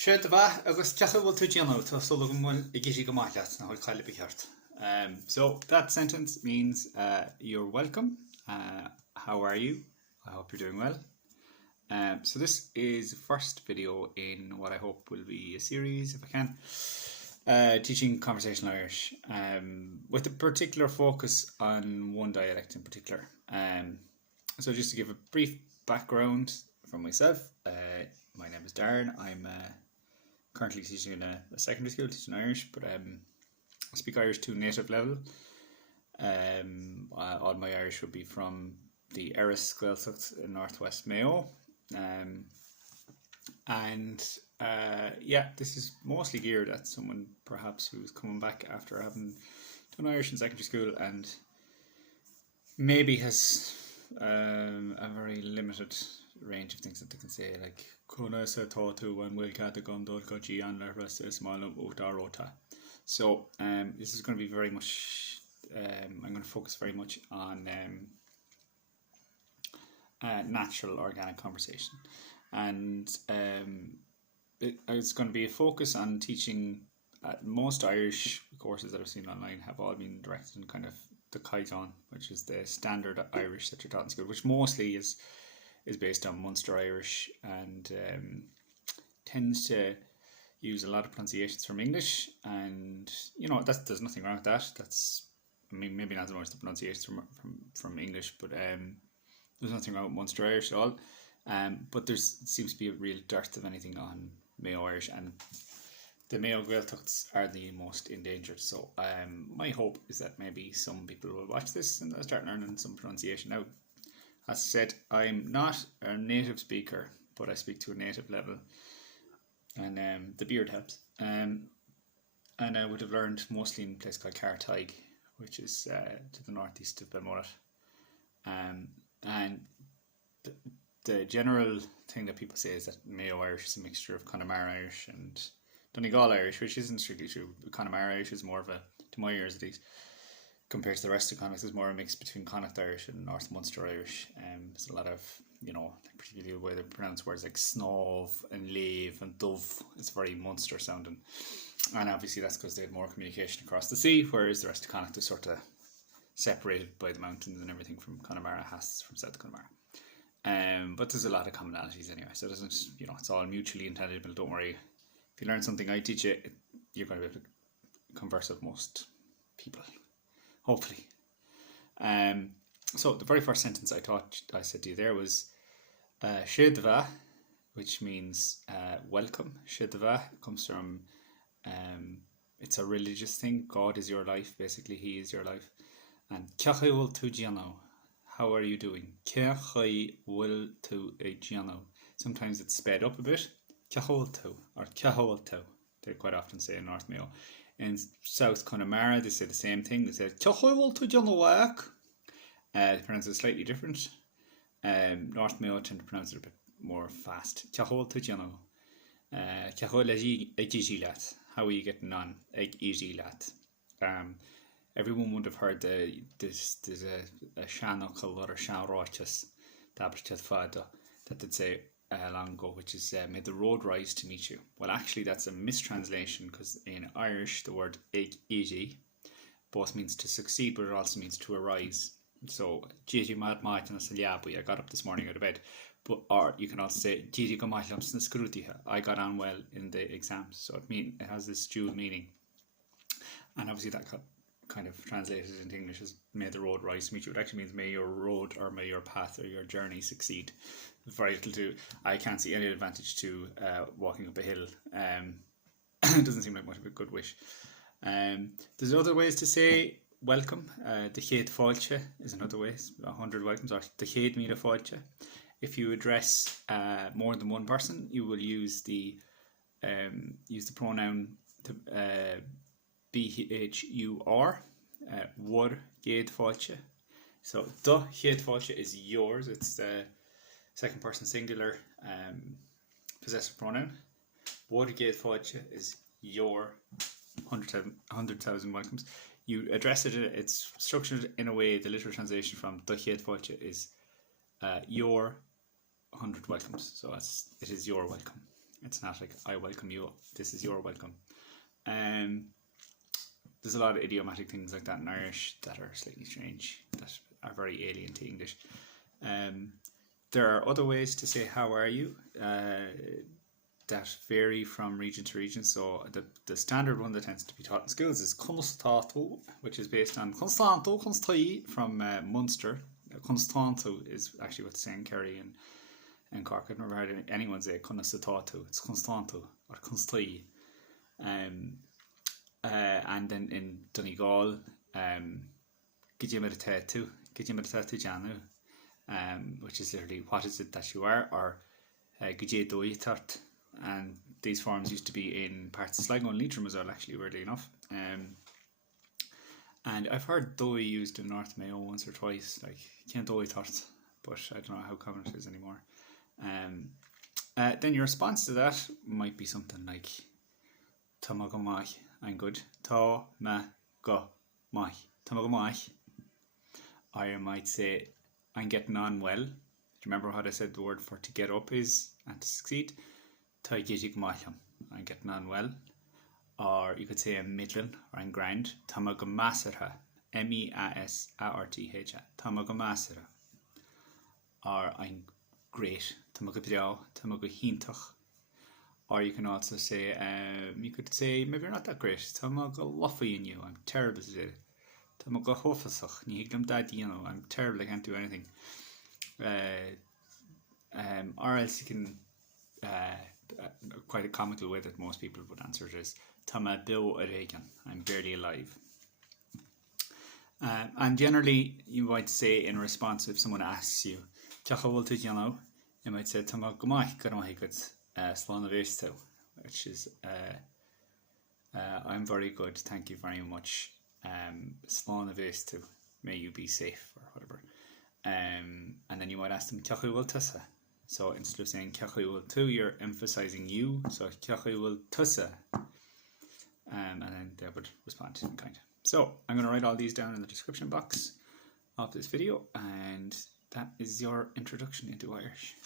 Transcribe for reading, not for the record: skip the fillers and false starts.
Chéad agus ceacha bhfuil tú déanamh tá sula go bhfuil I gcísí go maith leat na bhfuil chaile beart. So that sentence means you're welcome. How are you? I hope you're doing well. So this is the first video in what I hope will be a series, if I can, teaching conversational Irish, with a particular focus on one dialect in particular. So just to give a brief background from myself, my name is Darren. I'm currently teaching in a secondary school, teaching Irish, but I speak Irish to native level. All my Irish would be from the Gaeilge in northwest Mhaigh. This is mostly geared at someone perhaps who's coming back after having done Irish in secondary school and maybe has a very limited range of things that they can say, like Conas atánn and bhfuil chéad go gcéad le So this is going to be very much I'm going to focus very much on natural organic conversation, and it's going to be a focus on teaching. Most Irish courses that I've seen online have all been directed in kind of the éigean, which is the standard Irish that you're taught in school, which mostly is based on Munster Irish and tends to use a lot of pronunciations from English, and there's nothing wrong with that. Maybe not so much the pronunciations from English, but there's nothing wrong with Munster Irish at all. But there seems to be a real dearth of anything on Mayo Irish, and the Mayo Gaeltachs are the most endangered. So my hope is that maybe some people will watch this and they'll start learning some pronunciation. Now, as I said, I'm not a native speaker, but I speak to a native level, and the beard helps. And I would have learned mostly in a place called Táim, which is to the northeast of Belmore. And the general thing that people say is that Mayo Irish is a mixture of Connemara Irish and Donegal Irish, which isn't strictly true. Connemara Irish is more of a, to my ears at least, compared to the rest of Connacht, is more a mix between Connacht Irish and North Munster Irish. There's a lot of, particularly the way they pronounce words like snov and leave and dove. It's very Munster sounding. And obviously that's because they have more communication across the sea, whereas the rest of Connacht is sort of separated by the mountains and everything from Connemara has from South Connemara. But there's a lot of commonalities anyway, so it doesn't, it's all mutually intelligible. Don't worry. If you learn something I teach you, you're going to be able to converse with most people, hopefully. So the very first sentence I said to you there was chéad, which means welcome. Chéad comes from it's a religious thing. God is your life, basically. He is your life. And ceacha bhfuil tú déanamh, how are you doing? Ceacha bhfuil tú déanamh. Sometimes it's sped up a bit. Ceacha bhfuil tú, or ceacha bhfuil tú. They quite often say in North Mayo. In South Connemara, they say the same thing. They say ceacha bhfuil tú déanamh. They pronounce it slightly different. North Mayo tend to pronounce it a bit more fast. Ceacha bhfuil tú déanamh. Ceacha bhfuil leat. How are you getting on? Leat. Everyone would have heard there's a seanachal or a seanráitis fada that they'd say long ago, which is may the road rise to meet you. Well, actually that's a mistranslation, because in Irish the word éirí both means to succeed, but it also means to arise. So I got up this morning out of bed. Or you can also say I got on well in the exams. So it has this dual meaning, and obviously that got kind of translated into English as may the road rise to meet you. It actually means may your road or may your path or your journey succeed. Very little to, I can't see any advantage to walking up a hill. It doesn't seem like much of a good wish. There's other ways to say welcome. The chéad fáilte is another way. 100 welcomes, or the chéad míle fáilte. If you address more than one person, you will use the pronoun bhur, bhur chéad fáilte. So the chéad fáilte is yours. It's the second person singular possessive pronoun. Bhur chéad fáilte is your 100,000 welcomes. You address it. It's structured in a way. The literal translation from the chéad fáilte is your 100 welcomes. So it is your welcome. It's not like I welcome you, this is your welcome. There's a lot of idiomatic things like that in Irish that are slightly strange, that are very alien to English. There are other ways to say how are you that vary from region to region. So the standard one that tends to be taught in schools is Conversational, which is based on Constanto from Munster. Constanto is actually what they say in Kerry and Cork. I've never heard anyone say Conversational. It's Constanto or Constantí. And then in Donegal, gcéad Janu, which is literally what is it that you are, or gcéad. And these forms used to be in parts of Sligo and Leitrim as well, actually, weirdly enough. And I've heard dói used in North Mayo once or twice, like can't dói tart, but I don't know how common it is anymore. Then your response to that might be something like Tá go maith, I'm good. Tá go maith. Tá go maith. Or you might say, I'm getting on well. Do you remember what I said the word for to get up is and to succeed? Tá Gaeilge maith, I'm getting on well. Or you could say I'm middling or I'm grand. Tá go measartha. measartha. Tá go measartha. Or I'm great. Tá go breá. Tá go hintach. Or you can also say, you could say, maybe you're not that great. Tá go luffy in you. I'm terrible today. Tá go uafásach. Ní hiaglam daddy, you know. I'm terrible. I can't do anything. Or else you can, quite a comical way that most people would answer it is, Tá bhur éigean. I'm barely alive. And generally, you might say in response, if someone asks you, bhfuil, you know, you might say, Tá go maith, slán bheithfeas, which is I'm very good, thank you very much. Slán bheithfeas, may you be safe, or whatever. And then you might ask them, bhfuil. So instead of saying bhfuil, you're emphasizing you, so bhfuil. And then they would respond in kind. So I'm going to write all these down in the description box of this video, and that is your introduction into Irish.